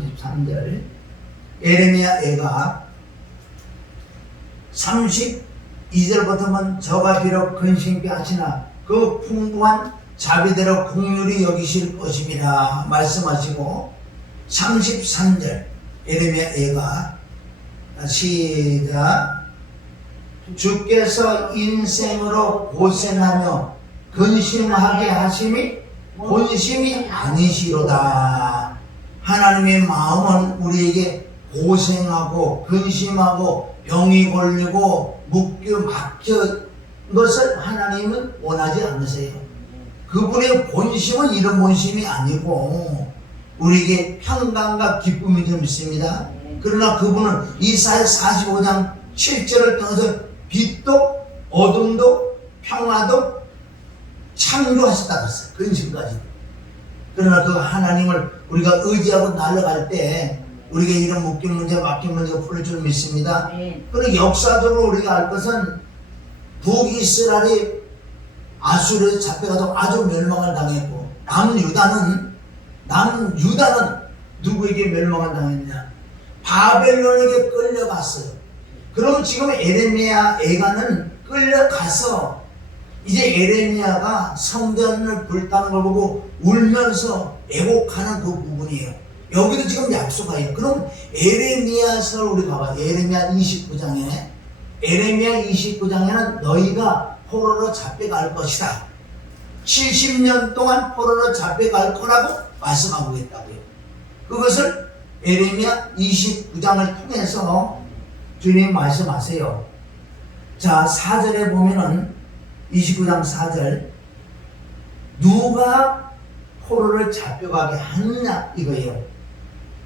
33절 에레미야 애가 32절부터는 저가 비록 근심케 하시나 그 풍부한 자비대로 긍휼히 여기실 것입니다 말씀하시고 33절 에레미야 애가 시작 주께서 인생으로 고생하며 근심하게 하심이 본심이 아니시로다. 하나님의 마음은 우리에게 고생하고 근심하고 병이 걸리고 묶여 막혀 것을 하나님은 원하지 않으세요. 그분의 본심은 이런 본심이 아니고 우리에게 평강과 기쁨이 좀 있습니다. 그러나 그분은 이사야 45장 7절을 통해서 빛도 어둠도 평화도 창조하셨다고 했어요. 근심까지. 그러나 그 하나님을 우리가 의지하고 날아갈 때 우리가 이런 묶인 문제 막힌 문제가 풀릴 줄 믿습니다. 그리고 역사적으로 우리가 알 것은 북이스라엘이 아수르에 잡혀가서 아주 멸망을 당했고 남유다는 누구에게 멸망을 당했냐? 바벨론에게 끌려갔어요. 그럼 지금 에레미야 애가는 끌려가서 이제 에레미야가 성전을 불타는 걸 보고 울면서 애곡하는 그 부분이에요. 여기도 지금 약속하예요. 그럼 에레미야서를 우리 봐봐. 에레미야 29장에는 너희가 포로로 잡혀갈 것이다. 70년 동안 포로로 잡혀갈 거라고 말씀하고 있다고요. 그것을 에레미야 29장을 통해서 주님 말씀하세요. 자, 4절에 보면은 29장 4절 누가 포로를 잡혀가게 하느냐 이거예요.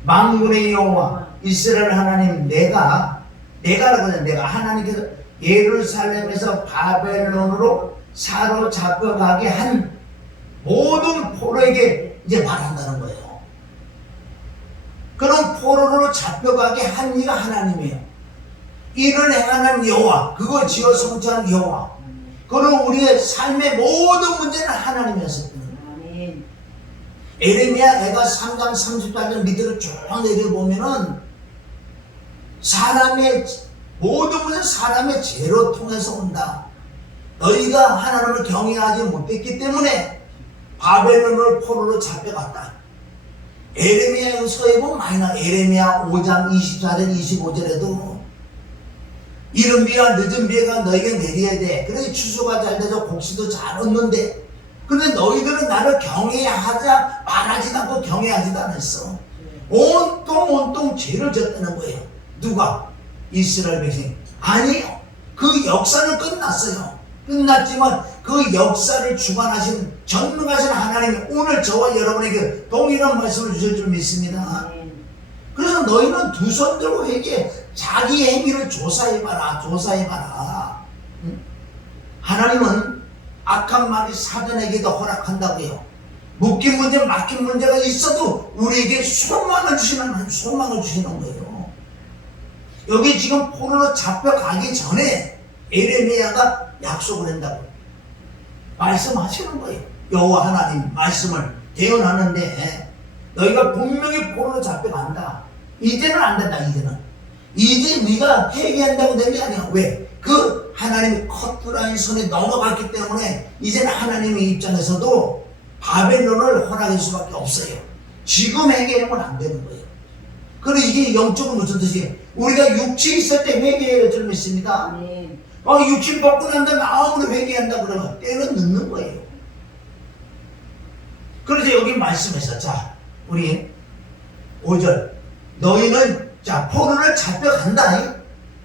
만군의 여호와 이스라엘 하나님 내가 하나님께서 예루살렘에서 바벨론으로 사로잡혀가게 한 모든 포로에게 이제 말한다는 거예요. 그럼 포로로 잡혀가게 한 이가 하나님이에요. 이를 행하는 여호와, 그거 지어 성취한 여호와. 그럼 우리의 삶의 모든 문제는 하나님이었어요. 에레미야 애가 3장 38절 밑으로 쭉 내려보면은 모든 문제는 사람의 죄로 통해서 온다. 너희가 하나님을 경외하지 못했기 때문에 바벨론을 포로로 잡혀갔다. 에레미야서에 보면 많이 나. 에레미야 5장 24절 25절에도 이른 비와 늦은 비가 너에게 내려야 돼. 그래서 추수가 잘 돼서 곡식도 잘 얻는데 그런데 너희들은 나를 경외하자 말하지도 않고 경외하지도 않았어. 온통 죄를 졌다는 거예요. 누가? 이스라엘 백성. 아니에요. 그 역사는 끝났어요. 끝났지만 그 역사를 주관하신 전능하신 하나님이 오늘 저와 여러분에게 동일한 말씀을 주실 줄 믿습니다. 그래서 너희는 두 손 들고 회개해. 자기 행위를 조사해봐라. 응? 하나님은 악한 말이 사단에게도 허락한다고요. 묶인 문제, 막힌 문제가 있어도 우리에게 소망을 주시는 거예요. 여기 지금 포로로 잡혀가기 전에 에레미야가 약속을 한다고 말씀하시는 거예요. 여호와 하나님 말씀을 대언하는데 너희가 분명히 포로로 잡혀간다. 이제는 안 된다. 이제 네가 회개한다고 된 게 아니야. 왜? 그 하나님이 커트라인 선에 넘어갔기 때문에 이제는 하나님의 입장에서도 바벨론을 허락할 수밖에 없어요. 지금 회개하면 안 되는 거예요. 그리고 이게 영적으로 무슨 뜻이에요? 우리가 육체 있을 때 회개해야 줄 믿습니다. 육체 벗고 난 다음에 아무리 회개한다 그러면 때는 늦는 거예요. 그래서 여기 말씀에서 자 우리 5절 너희는 자 포로를 잡혀간다.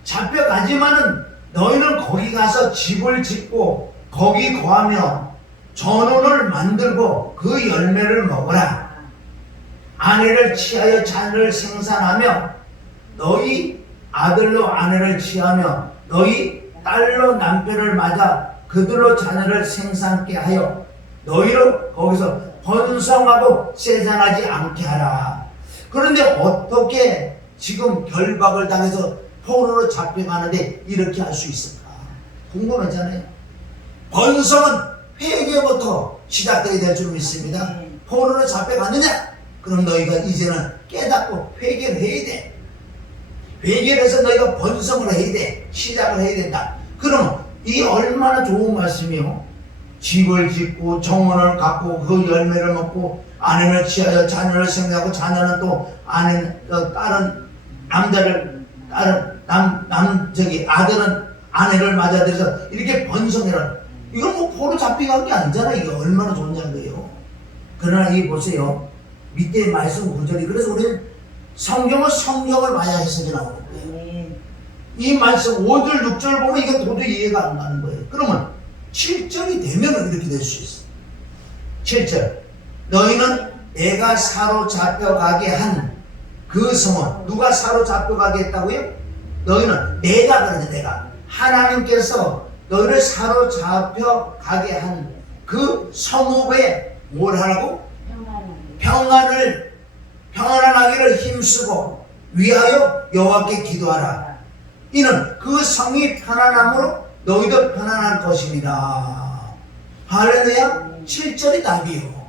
잡혀가지만은 너희는 거기 가서 집을 짓고 거기 거하며 전원을 만들고 그 열매를 먹어라. 아내를 취하여 자녀를 생산하며 너희 아들로 아내를 취하며 너희 딸로 남편을 맞아 그들로 자녀를 생산케 하여 너희로 거기서 번성하고 세잔하지 않게 하라. 그런데 어떻게 지금 결박을 당해서 포로로 잡혀가는데 이렇게 할 수 있을까? 궁금하잖아요. 번성은 회개부터 시작되어야 될 줄 믿습니다. 포로로 잡혀갔느냐? 그럼 너희가 이제는 깨닫고 회개를 해야 돼. 회개를 해서 너희가 번성을 해야 돼. 시작을 해야 된다. 그럼 이 얼마나 좋은 말씀이요. 집을 짓고 정원을 갖고 그 열매를 먹고 아내를 취하여 자녀를 생각하고 자녀는 또 다른 남자를 아들은 아내를 맞아들여서 이렇게 번성해라. 이건 뭐 포로 잡혀간 게 아니잖아. 이게 얼마나 좋냐는 거예요. 그러나 이 보세요. 밑에 말씀 구절이 그래서 우리는 성경을 봐야 해석이 나오는 거예요. 이 말씀 5절 6절 보면 이게 도저히 이해가 안 가는 거예요. 그러면 7절이 되면 이렇게 될 수 있어. 7절 너희는 내가 사로잡혀가게 한 그 성은 누가 사로잡혀가게 했다고요? 너희는 내가 하나님께서 너희를 사로잡혀가게 한 그 성읍에 뭘 하라고? 평안하기를 힘쓰고 위하여 여호와께 기도하라. 이는 그 성이 편안함으로 너희도 편안할 것입니다. 할렐루야. 7절이 답이요.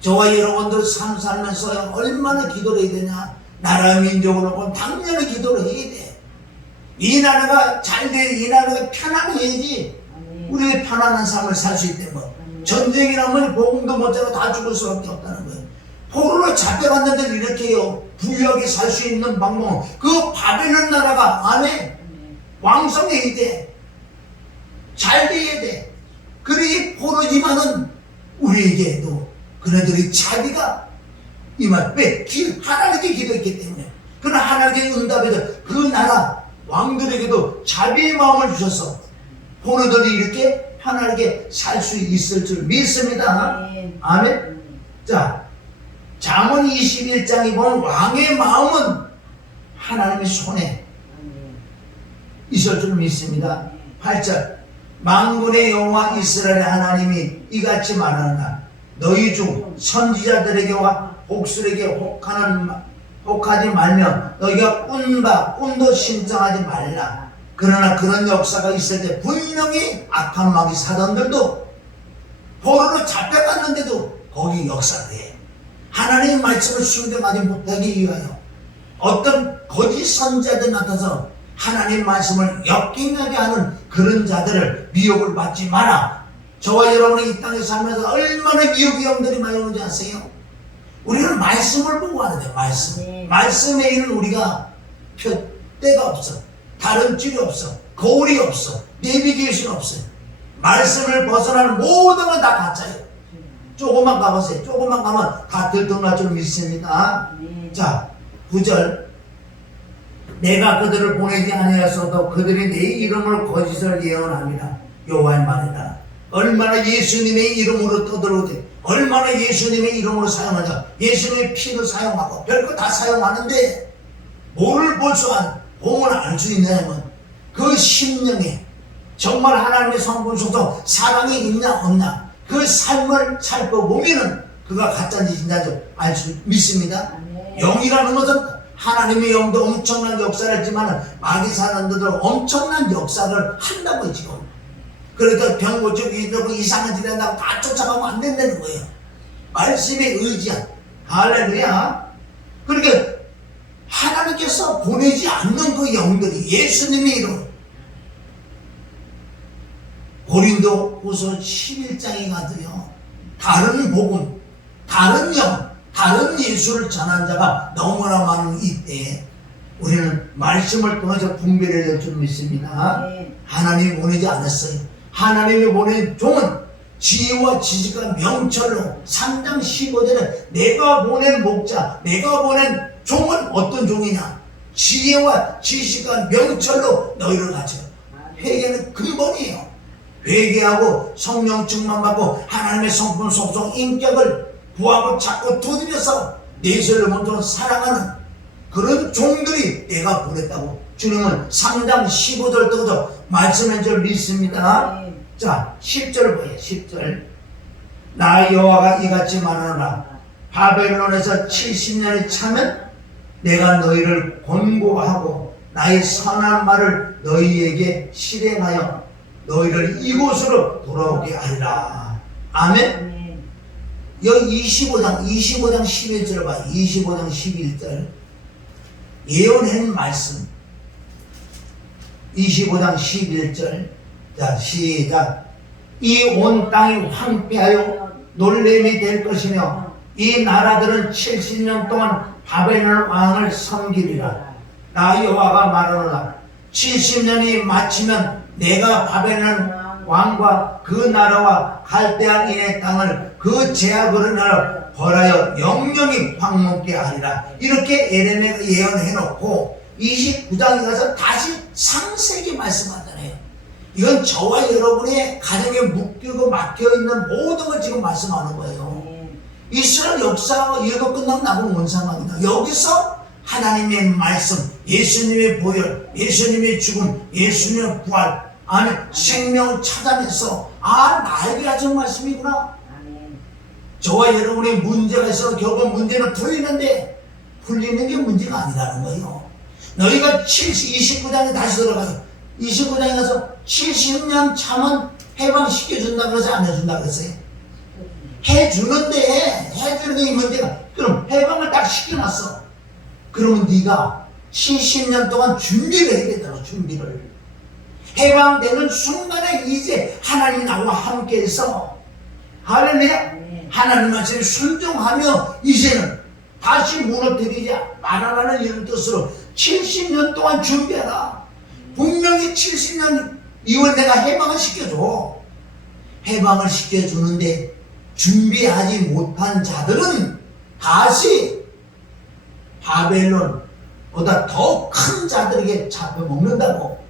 저와 여러분들 삶 살면서 얼마나 기도를 해야 되냐. 나라 민족으로 보면 당연히 기도를 해야 돼. 이 나라가 잘 돼, 이 나라가 편안해야지 우리 편안한 삶을 살 수 있다는 거. 전쟁이라면 복음도 못하고 다 죽을 수밖에 없다는 거예요. 포로로 잡혀갔는데 이렇게요 부유하게 살 수 있는 방법은 그 바벨론 나라가 안에 왕성해야 돼. 잘 돼야 돼. 그러기 포로지만은 우리에게도 그네들이 자기가 이말 하나님께 기도했기 때문에 그러나 하나님께 응답해서 그 나라 왕들에게도 자비의 마음을 주셔서 포로들이 이렇게 편하게 살 수 있을 줄 믿습니다. 아멘. 자, 잠언 21장에 보면 왕의 마음은 하나님의 손에 있을 줄 믿습니다. 8절 만군의 여호와 이스라엘의 하나님이 이같이 말하노라. 너희 중 선지자들에게와 복술에게 혹하지 말며 너희가 꿈도 신청하지 말라. 그러나 그런 역사가 있을 때 분명히 악한 마귀 사단들도 포로로 잡혀갔는데도 거기 역사를 해. 하나님의 말씀을 순종하지 못하기 위하여 어떤 거짓 선지자들 나타나서 하나님의 말씀을 역행하게 하는 그런 자들을 미혹을 받지 마라. 저와 여러분이 이 땅에 살면서 얼마나 미혹의 영들이 많이 오는지 아세요? 우리는 말씀을 보고 하는데 말씀에 있는 우리가 때가 없어. 다른 길이 없어. 거울이 없어. 내비게이션 없어요. 말씀을 벗어나는 모든 건 다 가짜예요. 조금만 가보세요. 조금만 가면 다 들통날 줄 믿습니다. 자, 9절 내가 그들을 보내지 아니하였어도 그들이 내 이름을 거짓을 예언합니다. 여호와의 말이다. 얼마나 예수님의 이름으로 떠들어오되 얼마나 예수님의 이름으로 사용하냐. 예수님의 피도 사용하고 별거 다 사용하는데 뭐를 보면 알 수 있냐면 그 심령에 정말 하나님의 성분 속에서 사랑이 있냐 없냐 그 삶을 살펴보면은 그가 가짜인지 진짜인지 알 수 믿습니다. 영이라는 것은 하나님의 영도 엄청난 역사를 했지만 마귀 사람들도 엄청난 역사를 한다고 지금. 그래도 병 고치고 이상한 짓 한다고 다 쫓아가면 안 된다는 거예요. 말씀에 의지한 할렐루야. 그러니까 하나님께서 보내지 않는 그 영들이 예수님의 이름 고린도 후서 11장에 가도요 다른 복음, 다른 영, 다른 예수를 전한 자가 너무나 많은 이때에 우리는 말씀을 통해서 분별해야 될 줄 믿습니다. 하나님이 보내지 않았어요. 하나님이 보낸 종은 지혜와 지식과 명철로 3장 15절에 내가 보낸 목자, 내가 보낸 종은 어떤 종이냐? 지혜와 지식과 명철로 너희를 가르쳐. 회개는 근본이에요. 회개하고 성령 충만받고 하나님의 성품 속성 인격을 구하고 찾고 두드려서 내세를 먼저 사랑하는 그런 종들이 내가 보냈다고 주님은 3장 15절 떠서 말씀한 줄 믿습니다. 자 10절 보여요. 10절 나 여호와가 이같이 말하노라. 바벨론에서 70년이 차면 내가 너희를 권고하고 나의 선한 말을 너희에게 실행하여 너희를 이곳으로 돌아오게 하리라. 아멘. 여기 25장 11절 봐. 25장 11절 예언한 말씀 25장 11절 자 시작. 이 온 땅이 황폐하여 놀램이 될 것이며 이 나라들은 70년 동안 바벨론 왕을 섬기리라. 나 여호와가 말하노라. 70년이 마치면 내가 바벨론 왕과 그 나라와 갈대아 인의 땅을 그 제약으로 나라 벌하여 영영이 황무케 하리라. 이렇게 에레미야가 예언해놓고 29장에 가서 다시 상세히 말씀하잖아요. 이건 저와 여러분의 가정에 묶이고 막혀있는 모든 걸 지금 말씀하는 거예요. 이스라엘 역사가 이거 끝나면 나하고 뭔 상관이냐. 여기서 하나님의 말씀, 예수님의 보혈, 예수님의 죽음, 예수님의 부활, 아니 생명을 찾아내서 나에게 하신 말씀이구나. 저와 여러분의 문제가 있어서 결국 문제는 풀리는데 풀리는 게 문제가 아니라는 거예요. 너희가 29장에 다시 들어가요. 29장에 가서 70년 참은 해방시켜준다 그러지 안 해준다 그랬어요? 해주는데 해주는 게 이 문제가. 그럼 해방을 딱 시켜놨어. 그러면 네가 70년 동안 준비를 해야 되잖아. 준비를. 해방되는 순간에 이제 하나님이 나와 함께해서 할렐루야. 하나님 말씀에 순종하며 이제는 다시 무너뜨리지 말아라는 이런 뜻으로 70년 동안 준비하라. 분명히 70년 이후에 내가 해방을 시켜줘. 해방을 시켜주는데 준비하지 못한 자들은 다시 바벨론보다 더 큰 자들에게 잡혀먹는다고.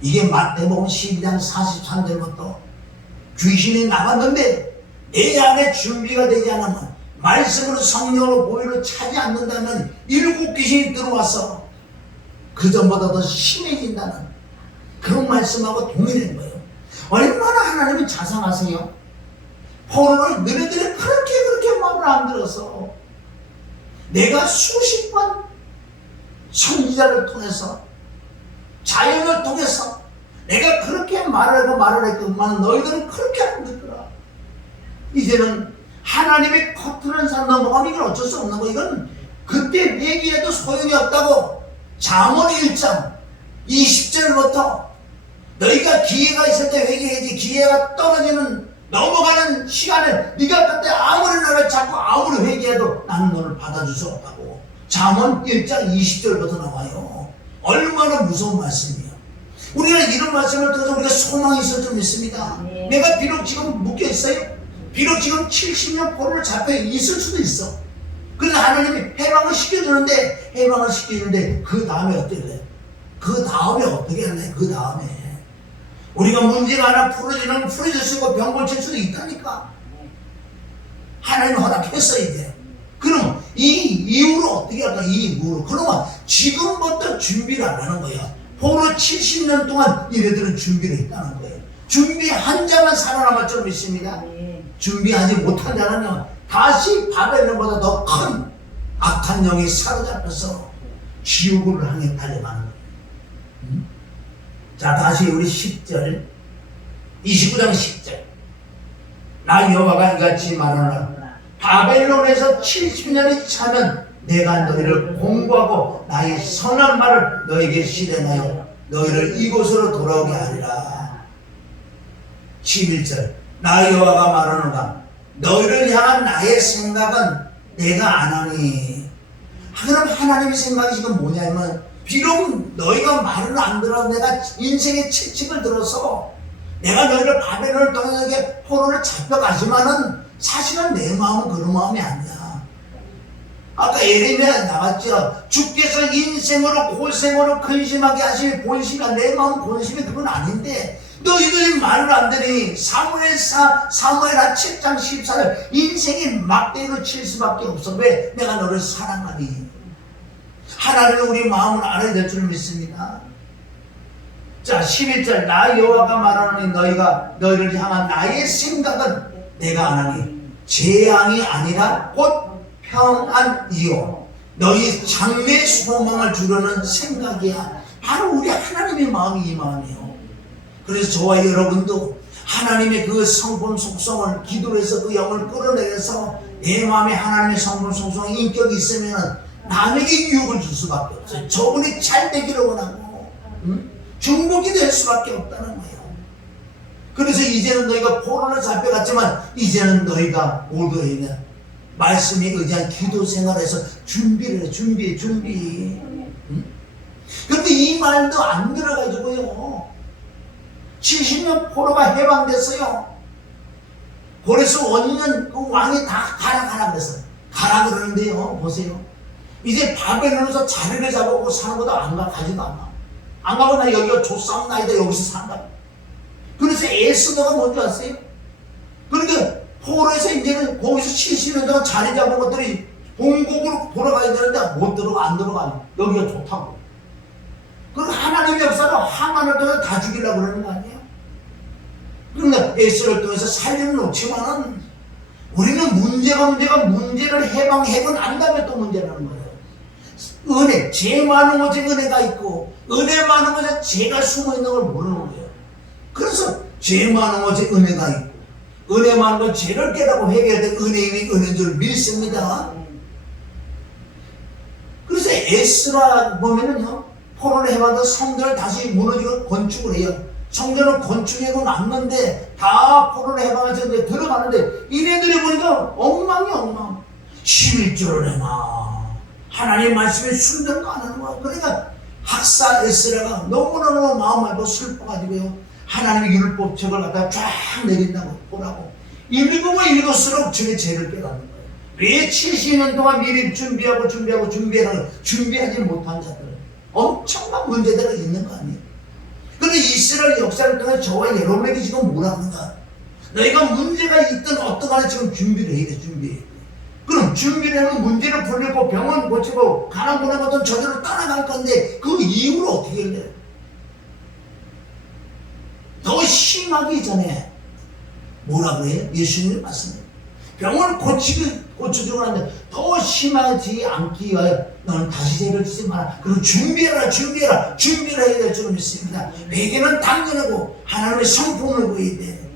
이게 마태복음 12장 43절부터 귀신이 나갔는데 내 안에 준비가 되지 않으면 말씀으로 성령으로 보혈을 차지 않는다면 7 귀신이 들어와서 그 전보다 더 심해진다는 그런 말씀하고 동일한 거예요. 얼마나 하나님이 자상하세요. 포로를 너희들이 그렇게 말을 안 들어서 내가 수십 번 선지자를 통해서 자연을 통해서 내가 그렇게 말을 했건만 너희들은 그렇게 안 듣더라. 이제는 하나님의 커튼을 산 넘어가면 이건 어쩔 수 없는 거. 이건 그때 얘기해도 소용이 없다고. 잠언 1장 20절부터 너희가 기회가 있을 때 회개해야지. 기회가 떨어지는 넘어가는 시간에 네가 그때 아무리 나를 잡고 아무리 회개해도 나는 너를 받아줄 수 없다고. 잠언 1장 20절부터 나와요. 얼마나 무서운 말씀이에요. 우리가 이런 말씀을 들어서 우리가 소망이 있을 줄 믿습니다. 내가 비록 지금 묶여있어요. 비록 지금 70년 포로를 잡혀 있을 수도 있어. 그래서 하나님이 해방을 시켜주는데 그 다음에 어떻게 돼? 그 다음에 어떻게 할래? 그 다음에 우리가 문제가 하나 풀어지면 풀어질 수 있고 병 고칠 수도 있다니까. 하나님이 허락했어 이제. 그럼 이 이후로 어떻게 할까? 이 이후로. 그러면 지금부터 준비를 안 하는 거야. 포로 70년 동안 얘네들은 준비를 했다는 거예요. 준비한 자만 살아남을 줄 믿습니다. 준비하지 못한 자는 다시 바벨론보다 더 큰 악한 영이 사로잡혀서 지옥을 향해 달려가는 거예요. 자, 다시 우리 10절 29장 10절 나 여호와가 이같이 말하노라. 바벨론에서 70년이 차면 내가 너희를 공부하고 나의 선한 말을 너에게 실행하여 너희를 이곳으로 돌아오게 하리라. 11절 나 여호와가 말하노라. 너희를 향한 나의 생각은 내가 안 하니. 그럼 하나님의 생각이 지금 뭐냐면 비록 너희가 말을 안 들어도 내가 인생의 채찍을 들어서 내가 너희를 바벨론을 통해 포로를 잡혀가지만은 사실은 내 마음은 그런 마음이 아니야. 아까 예레미야 나왔죠. 주께서 인생으로 고생으로 근심하게 하실 본심이 내 마음 본심이 그건 아닌데 너희들이 말을 안 들으니 사무엘하 7장 14절 인생이 막대기로 칠 수밖에 없어. 왜? 내가 너를 사랑하니. 하나님은 우리 마음을 알아야 될 줄 믿습니다. 자 11절 나 여호와가 말하노니 너희를 향한 나의 생각은 내가 안 하니 재앙이 아니라 곧 평안이요 너희 장래의 소망을 주려는 생각이야. 바로 우리 하나님의 마음이 이 마음이에요. 그래서 저와 여러분도 하나님의 그 성품 속성을 기도로 해서 그 영을 끌어내서 내 마음에 하나님의 성품 속성 인격이 있으면 남에게 유혹을 줄 수밖에 없어요. 저분이 잘 되기를 원하고 중복이 될 수밖에 없다는 거예요. 그래서 이제는 너희가 포로로 잡혀갔지만 이제는 너희가 모두 말씀에 의지한 기도 생활에서 준비를 해. 준비. 그런데 이 말도 안 들어가지고요, 70년 포로가 해방됐어요. 그래서 원년 그 왕이 다 가라 그랬어요. 가라 그러는데요, 보세요. 이제 바벨론에서 자리를 잡아보고 사는 것도 가지도 않아. 안 가고 나 여기가 조싸움 나이다 여기서 산다. 그래서 에스더가 뭔지 아세요? 그러니까 포로에서 이제는 거기서 70년 동안 자리 잡은 것들이 본국으로 돌아가야 되는데 못 들어가, 안 들어가. 여기가 좋다고. 그럼 하나님의 역사로 하만을 통해서 다 죽이려고 그러는 거 아니에요? 그러니까 에스더를 통해서 살리는 놓지만은 우리는 문제를 해방해고 난 다음에 또 문제라는 거예요. 은혜, 죄 많은 곳에 은혜가 있고 은혜 많은 곳에 죄가 숨어 있는 걸 모르는 거예요. 그래서 죄 많은 곳에 은혜가 있고 은혜 많은 곳 죄를 깨닫고 해결될 은혜인 은혜인 줄 믿습니다. 그래서 에스라 보면은요, 포로를 해봐도 성전을 다시 무너지고 건축을 해요. 성전을 건축해고 났는데 다 포로를 해방해서 이제 들어가는데 이네들이 보니까 엉망 11조를 해놔. 하나님 말씀에 순종도 안 하는 거야. 그러니까 학사 에스라가 너무너무 마음 아프고 슬퍼가지고요, 하나님의 율법책을 갖다가 쫙 내린다고 보라고. 읽으면 읽을수록 저게 죄를 깨닫는 거예요. 왜 70년 동안 미리 준비하지 못한 자들, 엄청난 문제들이 있는 거 아니에요? 그런데 이스라엘 역사를 통해 저와 여러분에게 지금 뭐라 하는가? 너희가 문제가 있든 어떤 간에 지금 준비를 해야 돼. 그럼 준비를 하면 문제를 풀리고 병원 고치고 가난 보낸 것은 저대로 따라갈 건데 그 이후로 어떻게 해야 돼? 더 심하기 전에 뭐라 그래요? 예수님의 말씀이에요. 병을 고쳐주고 하는데 더 심하지 않기 위하여 너는 다시 죄를 짓지 마라. 그리고 준비해라 해야 될 줄 믿습니다. 회개는 당연하고 하나님의 성품을 보여야 돼.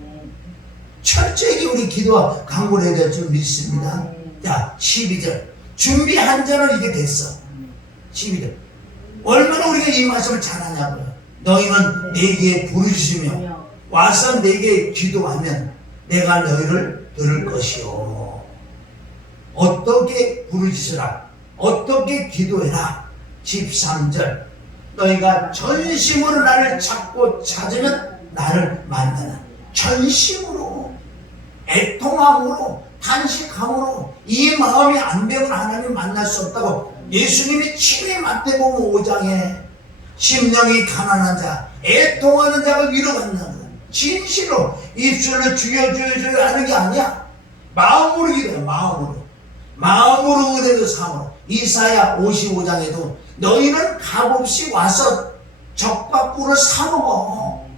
철저하게 우리 기도와 강구를 해야 될 줄 믿습니다. 자, 12절. 준비한 자는 이게 됐어. 12절. 얼마나 우리가 이 말씀을 잘하냐고요. 너희는 내게 부르짖으며 와서 내게 기도하면 내가 너희를 들을 것이요. 어떻게 부르짖으라, 어떻게 기도해라. 13절. 너희가 전심으로 나를 찾고 찾으면 나를 만나라. 전심으로, 애통함으로, 탄식함으로 이 마음이 안 되면 하나님 만날 수 없다고 예수님이 친히 마태복음 5장에 심령이 가난한 자, 애통하는 자가 위로받는다. 진실로 입술로 주여 하는 게 아니야. 마음으로 기도해. 마음으로 은혜를 삼으로. 이사야 55장에도 너희는 값없이 와서 적과 꿀을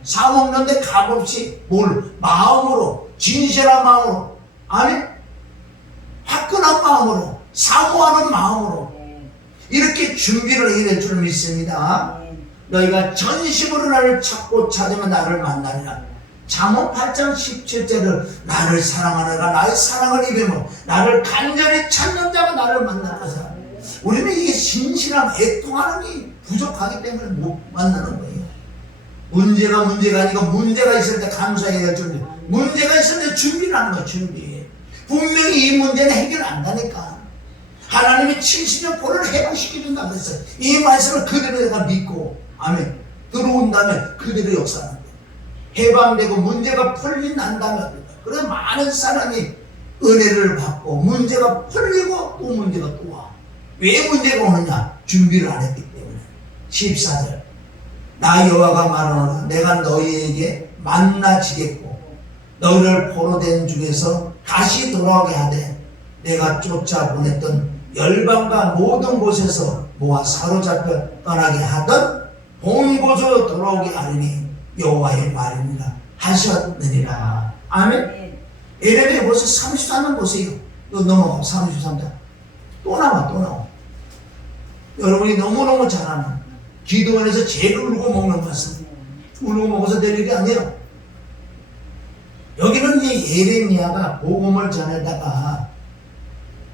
사먹는데 값없이 뭘? 마음으로, 진실한 마음으로, 아니 화끈한 마음으로, 사모하는 마음으로 이렇게 준비를 해야 될 줄 믿습니다. 너희가 전심으로 나를 찾고 찾으면 나를 만나리라. 잠언 8장 17절을 나를 사랑하느라 나의 사랑을 입으며 나를 간절히 찾는 자가 나를 만날 것이라. 우리는 이게 신실한 애통하는 게 부족하기 때문에 못 만나는 거예요. 문제가 아니고 문제가 있을 때 감사해야 될 줄, 문제가 있을 때 준비를 하는 거예요. 준비. 분명히 이 문제는 해결 안 가니까 하나님이 70년 포로를 해방시켜준다고 했어요. 이 말씀을 그대로 내가 믿고 아멘 들어온다면 그대로 역사하는 거예요. 해방되고 문제가 풀린다면 그래서 많은 사람이 은혜를 받고 문제가 풀리고 또 문제가 또 와. 왜 문제가 오느냐? 준비를 안 했기 때문에. 14절. 나 여호와가 말하노라. 내가 너희에게 만나지겠고 너희를 포로된 중에서 다시 돌아오게 하되 내가 쫓아 보냈던 열방과 모든 곳에서 모아 사로잡혀 떠나게 하던 본 곳으로 돌아오게 하리니 여호와의 말입니다 하셨느니라. 아멘. 예레미야 벌써 33년 보세요. 또 넘어가고 33장 또 나와. 여러분이 너무너무 잘하는 기도원에서 제일 울고 먹는 말씀. 울고 먹어서 될 일이 아니에요. 그런데 예레미야가 복음을 전하다가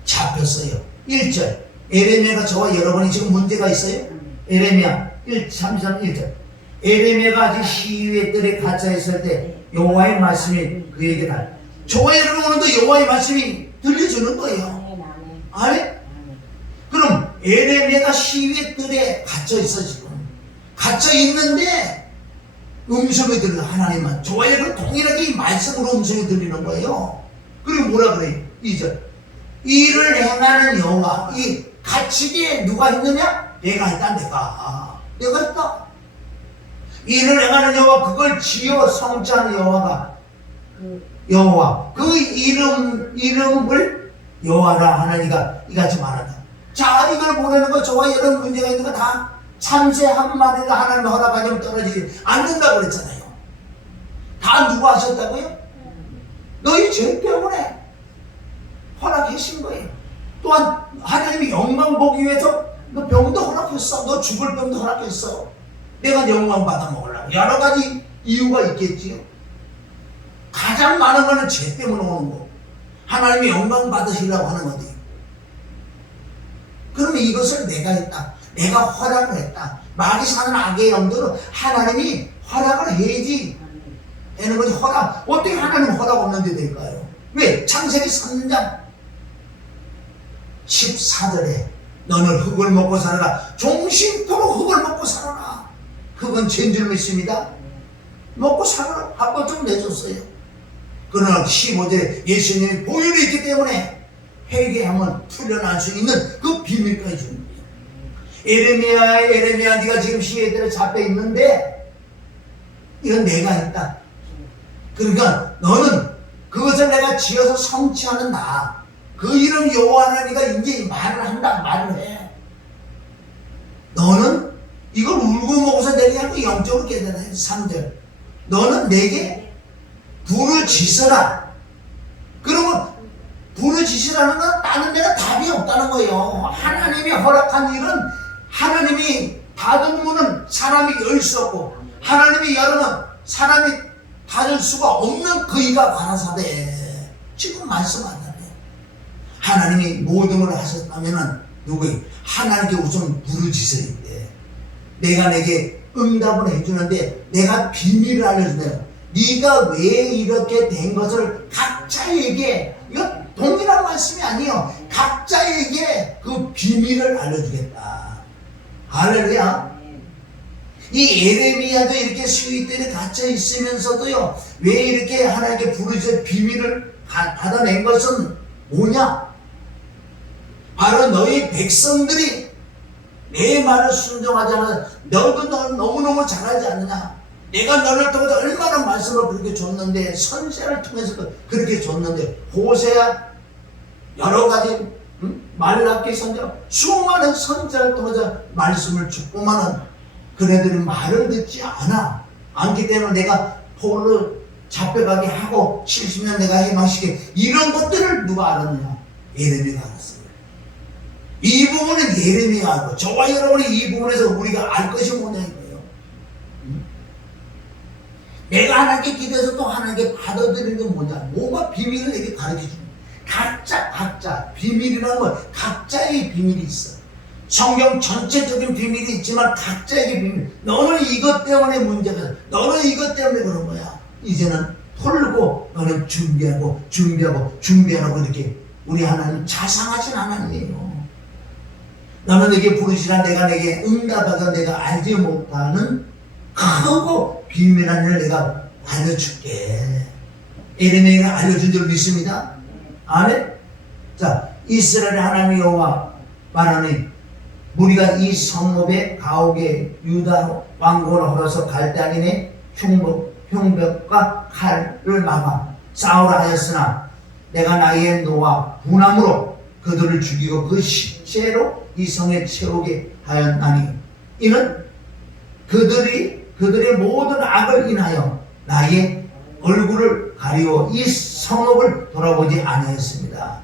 잡혔어요. 1절. 예레미야가 저와 여러분이 지금 문제가 있어요. 예레미야 33, 1절. 예레미야가 아직 시위의 뜰에 갇혀 있을 때 여호와의 말씀이 그에게 다. 저와 여러분 오늘도 여호와의 말씀이 들려주는 거예요. 아멘? 그럼 예레미야가 시위의 뜰에 갇혀 있어 지금. 갇혀 있는데 음성이 들려. 하나님은 저와 여러분 동일하게 이 말씀으로 음성이 들리는 거예요. 그리고 뭐라 그래요? 2절. 이를 행하는 여호와. 이 갇히기에 누가 있느냐? 내가 했다. 내가 했다. 이를 행하는 여호와, 그걸 지어 성취하는 여호와가 여호와, 그 이름을 여호와라 하나니가 이같이 말한다. 자, 이걸 보내는 거 저와 여러분 문제가 있는 거 다 참새 한 마리가 하나님 허락하면 떨어지지 않는다고 그랬잖아요. 다 누가 하셨다고요? 너희 죄 때문에 허락하신 거예요. 또한 하나님이 영광 보기 위해서 너 병도 허락했어. 너 죽을 병도 허락했어. 내가 영광 받아 먹으려고. 여러 가지 이유가 있겠지요. 가장 많은 거는 죄 때문에 오는 거. 하나님이 영광 받으시려고 하는 거지. 그러면 이것을 내가 했다. 내가 허락을 했다. 마귀 사는 악의 영도는 하나님이 허락을 해야지 되는 거지. 허락. 어떻게 하나님 허락 없는데 될까요? 왜? 창세기 3장 14절에 너는 흙을 먹고 살아라. 종신토록 흙을 먹고 살아라. 흙은 죄인 줄 믿습니다. 먹고 살아라. 한번 좀 내줬어요. 그러나 15절에 예수님이 보혈이 있기 때문에 회개하면 풀려날 수 있는 그 비밀까지 주는 거예요. 에레미야 네가 지금 시위대에 잡혀 있는데 이건 내가 했다. 그러니까 너는 그것을 내가 지어서 성취하는 나. 그 이름 여호와 하나님가 이제 말을 한다. 말을 해. 너는 이걸 울고 먹어서 내게 하고 영적으로 깨달아야 돼. 3절. 너는 내게 부르짖으라. 그러면 부르짖으라는 건 다른 데가 답이 없다는 거예요. 하나님이 허락한 일은 하나님이 닫은 문은 사람이 열 수 없고 하나님이 열으면 사람이 닫을 수가 없는 그이가 가라사대. 지금 말씀 안 하네. 하나님이 모든 걸 하셨다면은 누구에게? 하나님께 우선 부르짖어야 돼. 내가 내게 응답을 해주는데 내가 비밀을 알려준다. 네가 왜 이렇게 된 것을 각자에게, 이거 동일한 말씀이 아니에요. 각자에게 그 비밀을 알려주겠다. 할렐루야. 이 예레미야도 이렇게 시위대에 갇혀 있으면서도요, 왜 이렇게 하나님께 부르짖어 비밀을 받아낸 것은 뭐냐? 바로 너희 백성들이 내 말을 순종하지 않아. 너도 너무너무 잘하지 않느냐? 내가 너를 통해서 얼마나 말씀을 그렇게 줬는데, 선지자를 통해서 그렇게 줬는데, 호세야 여러 가지 말라기 선지자 수많은 선지자를 통해서 말씀을 줬구만은 그네들이 말을 듣지 않기 때문에 내가 포로로 잡혀가게 하고 70년 내가 해방시게, 이런 것들을 누가 알았느냐? 예레미야가 알았어요. 이 부분은 예레미야가 알고, 저와 여러분이 이 부분에서 우리가 알 것이 뭐냐 이거예요. 내가 하나님께 기도해서 또 하나님께 받아들이는 게 뭐냐? 뭐가 비밀을 내게 가르쳐주는 거야. 각자 비밀이라는 건 각자의 비밀이 있어. 성경 전체적인 비밀이 있지만 각자에게 비밀. 너는 이것 때문에 문제가, 너는 이것 때문에 그런 거야. 이제는 풀고 너는 준비하고 이렇게. 우리 하나님 자상하신 하나님이에요. 너는 내게 부르시라. 내가 내게 응답하여 내가 알지 못하는 크고 비밀한 일을 내가 알려줄게. 예레미야는 알려준 줄 믿습니다. 아멘. 자, 이스라엘 하나님 여호와 말하니 우리가 이 성읍에 가옥에 유다 왕국을 헐어서 갈대아인의 흉벽과 칼을 막아 싸우라 하였으나 내가 나의 노와 분함으로 그들을 죽이고 그 시체로 이 성에 채우게 하였나니 이는 그들의 모든 악을 인하여 나의 얼굴을 가리워 이 성읍을 돌아보지 아니하였습니다.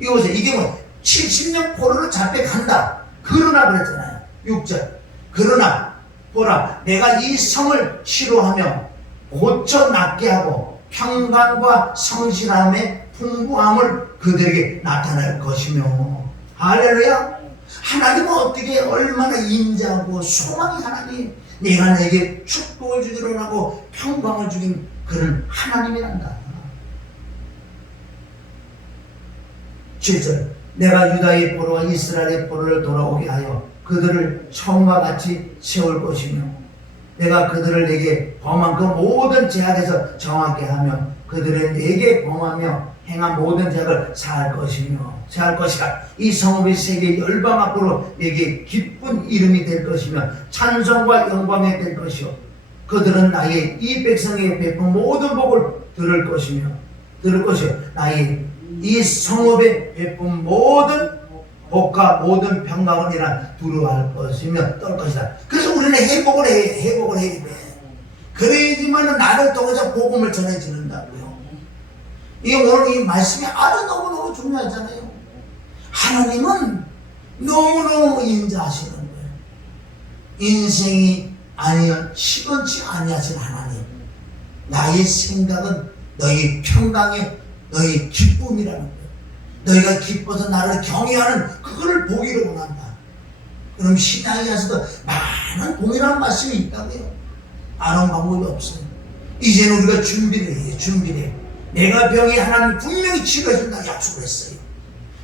이거 보세요. 이게 뭐 70년 포로로 잡혀간다. 그러나 그랬잖아요. 6절. 그러나 보라, 내가 이 성을 치료하며 고쳐 낫게 하고 평강과 성실함의 풍부함을 그들에게 나타낼 것이며. 할렐루야. 하나님은 어떻게 얼마나 인자하고 소망이 하나님, 내가 내게 축복을 주기로 하고 평강을 주긴 그런 하나님이란다. 7절 내가 유다의 포로와 이스라엘의 포로를 돌아오게 하여 그들을 처음과 같이 세울 것이며 내가 그들을 내게 범한 그 모든 죄악에서 정하게 하며 그들은 내게 범하며 행한 모든 죄악을 사할 것이라. 이 성읍의 세계 열방 앞으로 내게 기쁜 이름이 될 것이며 찬송과 영광이 될 것이요 그들은 나의 이 백성에게 베푼 모든 복을 들을 것이요 나의 이 성읍에 베푼 모든 복과 모든 평강을 이란 두려워할 것이며 떨 것이다. 그래서 우리는 회복을 해야 돼. 그래야지만 나를 통해서 복음을 전해지는다고요. 이 오늘 이 말씀이 아주 너무너무 중요하잖아요. 하나님은 너무너무 인자하시는 거예요. 인생이 아니여 시건치 아니하신 하나님. 나의 생각은 너희 평강에 너희 기쁨이라는 거예요. 너희가 기뻐서 나를 경외하는 그거를 보기를 원한다. 그럼 신앙에 가서도 많은 동일한 말씀이 있다고요. 아는 방법이 없어요. 이제는 우리가 준비를 해요. 내가 병이 하나님 분명히 치료해준다 약속을 했어요.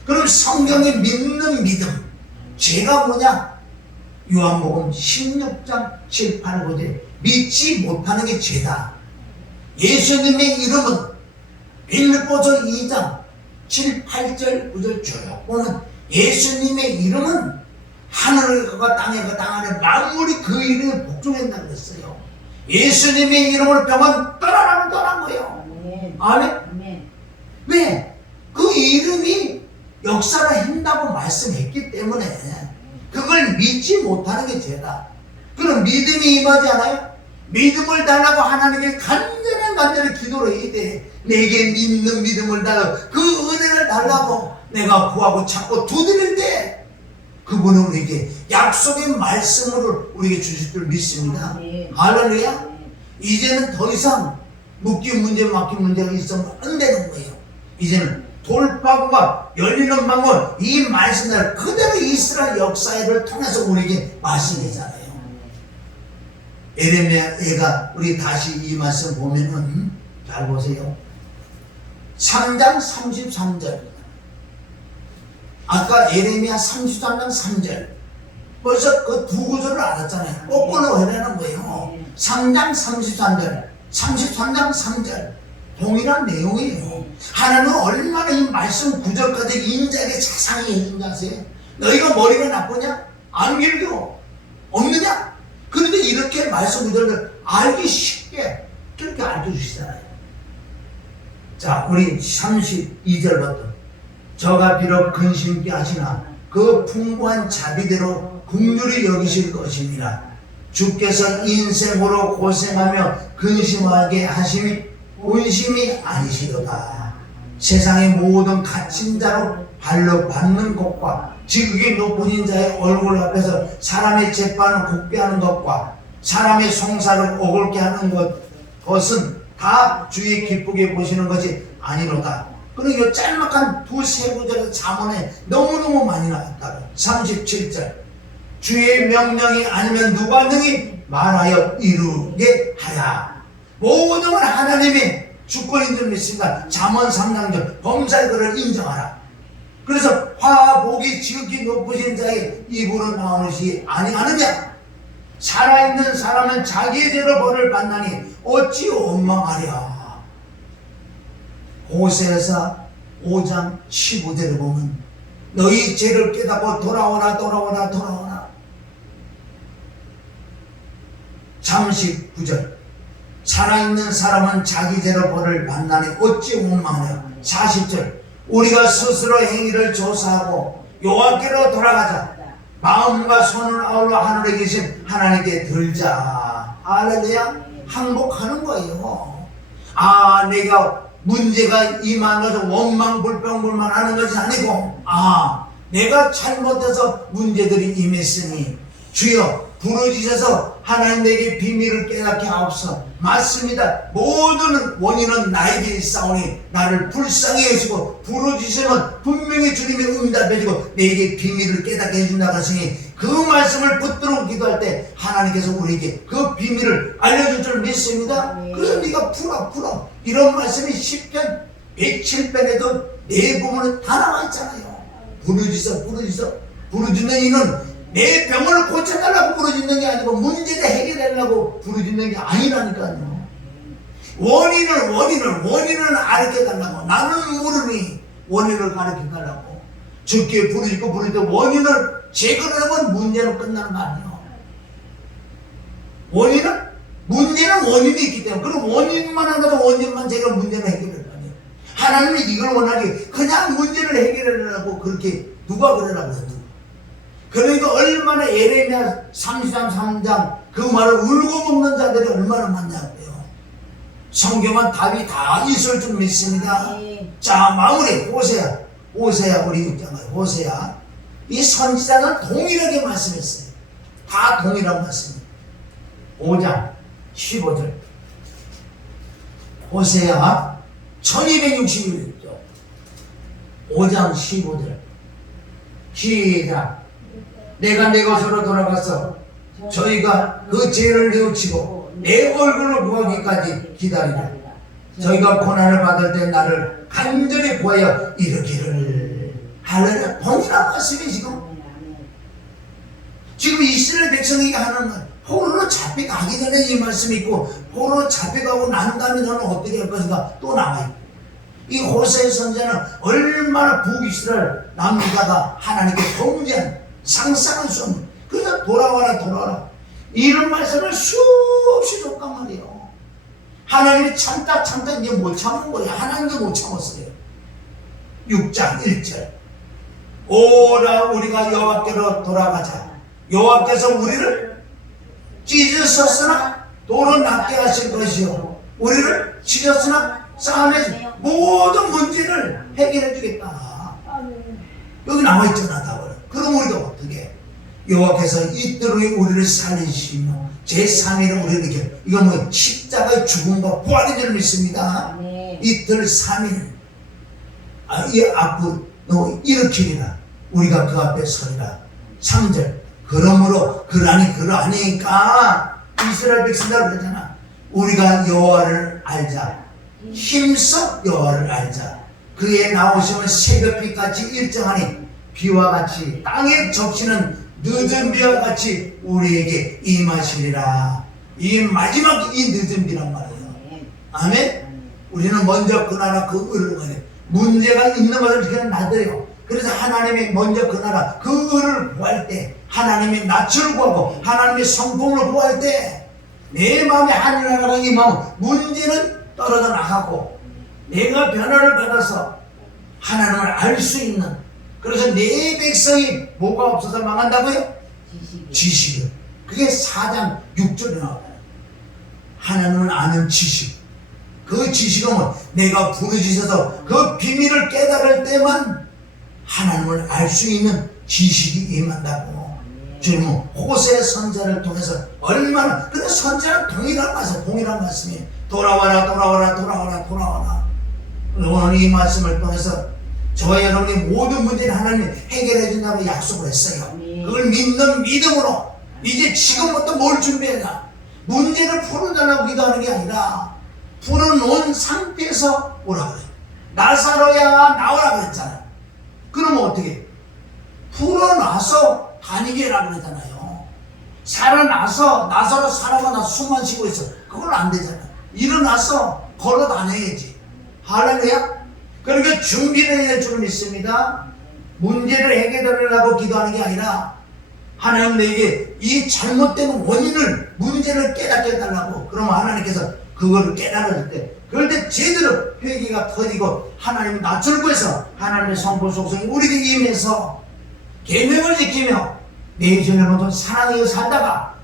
그럼 성경에 믿는 믿음, 죄가 뭐냐? 요한복음 16장 7, 8, 9절 믿지 못하는 게 죄다. 예수님의 이름은 빌립보서 2장 7, 8절, 9절 쭉 보면 예수님의 이름은 하늘과 땅과 땅 안에 만물이 그 이름을 복종한다고 그랬어요. 예수님의 이름으로 병은 떠난 거예요. 아멘. 왜? 그 이름이 역사를 한다고 말씀했기 때문에 그걸 믿지 못하는 게 죄다. 그럼 믿음이 임하지 않아요? 믿음을 달라고 하나님께 간절히 기도를 해야 돼. 내게 믿는 믿음을 달라고, 그 은혜를 달라고 내가 구하고 찾고 두드릴 때 그분은 우리에게 약속의 말씀을 우리에게 주실 줄 믿습니다. 할렐루야. 이제는 더 이상 묶인 문제 막힌 문제가 있으면 안 되는 거예요. 이제는 돌파구가 열리는 방법, 이 말씀을 그대로 이스라엘 역사를 통해서 우리에게 말씀이잖아요. 에레미야가 우리 다시 이 말씀 보면은 잘 보세요. 3장 33절. 아까 에레미야 33장 3절. 벌써 그 두 구절을 알았잖아요. 거꾸로 해내는 거예요. 3장 33절, 33장 3절. 동일한 내용이에요. 하나님은 얼마나 이 말씀 구절까지 인자하게 자상히 인자하세요. 너희가 머리가 나쁘냐? 안 길고 없느냐? 그런데 이렇게 말씀 구절을 알기 쉽게 그렇게 알려주시잖아요. 자, 우리 32절부터 저가 비록 근심케 하시나 그 풍부한 자비대로 긍휼히 여기실 것입니다. 주께서 인생으로 고생하며 근심하게 하심이 본심이 아니시도다. 세상의 모든 갇힌 자로 발로 밟는 것과 지극히 높으신 자의 얼굴 앞에서 사람의 재판을 곱게 하는 것과 사람의 송사를 오글게 하는 것은 다 주의 기쁘게 보시는 것이 아니로다. 그리고 이 짤막한 두세 구절의 잠언에 너무너무 많이 나왔다. 37절 주의 명령이 아니면 누가 능히 말하여 이루게 하야. 모든 건 하나님의 주권인 줄 믿습니다. 잠언 3장절 범사의 그를 인정하라. 그래서 화복이 지극히 높으신 자의 입으로 나오는 것이 아니하느냐. 살아있는 사람은 자기의 죄로 벌을 받나니 어찌 원망하랴. 호세아서 5장 15절에 보면 너희 죄를 깨닫고 돌아오라. 39절 살아있는 사람은 자기 죄로 벌을 받나니 어찌 원망하냐. 40절 우리가 스스로 행위를 조사하고 여호와께로 돌아가자. 마음과 손을 아울러 하늘에 계신 하나님께 들자. 할렐루야. 항복하는 거예요. 아, 내가 문제가 임하면서 원망 불평불만 하는 것이 아니고, 아, 내가 잘못해서 문제들이 임했으니 주여 부르짖어서 하나님 내게 비밀을 깨닫게 하옵소서. 맞습니다. 모든 원인은 나에게 있사오니 나를 불쌍히 여시고 부르짖으면 분명히 주님이 응답해주고 내게 비밀을 깨닫게 해준다고 하시니 그 말씀을 붙들고 기도할 때 하나님께서 우리에게 그 비밀을 알려줄 줄 믿습니다. 그래서 네가 풀어 이런 말씀이 시편 107편에도 네 부분은 다 나와 있잖아요. 부르짖어 부르짖는 이는 내 병을 고쳐달라고 부르짖는 게 아니고 문제를 해결하려고 부르짖는 게 아니라니까요. 원인을 가르쳐달라고. 나는 모르니 원인을 가르쳐달라고. 죽게 부르짖고 원인을 제거하면 문제는 끝나는 거 아니에요. 문제는 원인이 있기 때문에 그럼 원인만 하다가 원인만 제가 문제를 해결할 거 아니에요. 하나님이 이걸 원하기 그냥 문제를 해결하려고 그렇게 누가 그러라고 해요. 그러니까 얼마나 예레미야 33, 3장 그 말을 울고 먹는 자들이 얼마나 많냐고요. 성경은 답이 다 있을 줄 믿습니다. 자, 마무리. 호세아 우리 6장을 호세아 이 선지자는 동일하게 말씀했어요. 다 동일한 말씀입니다. 5장 15절 호세아 1261조 5장 15절 시작. 내가 내 것으로 돌아가서 저희가 그 죄를 뉘우치고 내 얼굴을 구하기까지 기다리라. 저희가 고난을 받을 때 나를 간절히 구하여 이르기를 하려는 동일한 말씀이 지금 이스라엘 백성에게 하는 말. 포로로 잡혀가기 전에 이 말씀이 있고 포로로 잡혀가고 난 다음에 너는 어떻게 할 것인가 또 나와있고 이 호세의 선지자는 얼마나 북이스라엘 남유다가 하나님께 통제한 상상할 수 없는 그래서 돌아와라 이런 말씀을 수없이 줬단 말이에요. 하나님이 참다 이제 못 참은 거예요. 하나님도 못 참았어요. 6장 1절 오라 우리가 여호와께로 돌아가자. 여호와께서 우리를 찢으셨으나 도로 낫게 하실 것이요 우리를 치셨으나 싸움의 모든 문제를 해결해 주겠다. 여기 나와 있잖아 답을. 그럼 우리가 어떻게 여호와께서 이틀에 우리를 살리시며 제3일은 우리를 이겨. 이건 뭐 십자가의 죽음과 부활인 줄 믿습니다. 이틀 3일 이 앞으로 일으키리라. 우리가 그 앞에 서리라. 3절 그러므로 그러하니까 이스라엘 백성들 그러잖아. 우리가 여호와를 알자. 힘써 여호와를 알자. 그의 나오심은 새벽빛같이 일정하니 비와 같이 땅에 적시는 늦은 비와 같이 우리에게 임하시리라. 이 마지막 이 늦은 비란 말이에요. 아멘. 우리는 먼저 그 나라 그 의를 구하네. 문제가 있는 것을 그냥 놔둬요. 그래서 하나님이 먼저 그 나라 그 의를 구할 때 하나님의 낯을 구하고 하나님의 성품을 구할 때 내 마음에 하늘나라가 임하면 문제는 떨어져 나가고 내가 변화를 받아서 하나님을 알 수 있는. 그래서 내 백성이 뭐가 없어서 망한다고요? 지식을. 그게 4장 6절에 나와요. 하나님을 아는 지식. 그 지식은 내가 부르짖어서 그 비밀을 깨달을 때만 하나님을 알 수 있는 지식이 임한다고. 주님은 호세 선자를 통해서 얼마나. 근데 선자는 동일한 말씀이에요. 돌아와라. 오늘 이 말씀을 통해서 저와 여러분의 모든 문제를 하나님이 해결해 준다고 약속을 했어요. 그걸 믿는 믿음으로 이제 지금부터 뭘 준비해라. 문제를 풀어달라고 기도하는 게 아니라 풀어놓은 상태에서 오라 그래요. 나사로야 나오라 그랬잖아요. 그러면 어떻게? 풀어놔서 다니게 하라고 그랬잖아요. 살아나서 나사로 살아가 숨만 쉬고 있어. 그건 안 되잖아요. 일어나서 걸어 다녀야지. 할렐루야. 그러니까 준비를 해야 줄 믿습니다. 문제를 해결하려고 기도하는 게 아니라 하나님 내게 이 잘못된 문제를 깨닫게 해달라고. 그러면 하나님께서 그걸 깨달을 때 그럴 때 제대로 회개가 터지고 하나님의 낯을 구해서 하나님의 성품 속성이 우리에게 임해서 계명을 지키며 내 주님을 사랑하여 살다가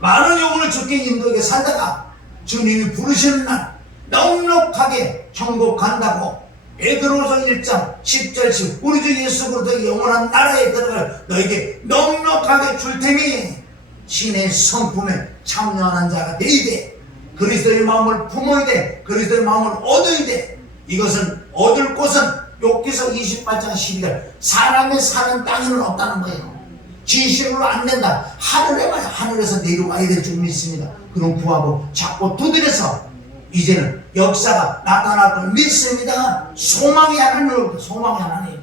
많은 영혼을 주께 인도하게 살다가 주님이 부르시는 날 넉넉하게 천국 간다고. 베드로서 1장 10절 10 우리 주 예수 그리스도 영원한 나라에 들어갈 너에게 넉넉하게 줄 테니 신의 성품에 참여하는 자가 되어야 돼. 그리스도의 마음을 품어야 돼. 그리스도의 마음을 얻어야 돼. 이것은 얻을 곳은 욥기서 28장 12절 사람의 사는 땅에는 없다는 거예요. 진실로 안 된다. 하늘에만 하늘에서 내려와야 될 줄 믿습니다. 그럼 구하고 자꾸 두드려서 이제는 역사가 나타날 걸 믿습니다. 소망이 하나님, 소망이 하나님.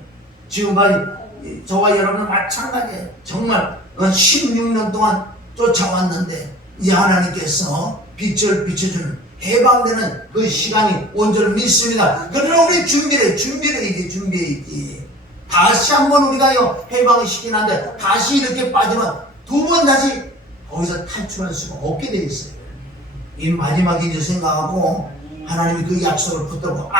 지금까지 저와 여러분은 마찬가지예요. 정말 16년 동안 쫓아왔는데 이제 하나님께서 빛을 비춰주는 해방되는 그 시간이 온 줄 믿습니다. 그러나 우리 준비해야지. 다시 한번 우리가요 해방을 시키긴 한데 다시 이렇게 빠지면 두 번 다시 거기서 탈출할 수가 없게 되어 있어요. 이 마지막인 줄 생각하고 하나님이 그 약속을 붙들고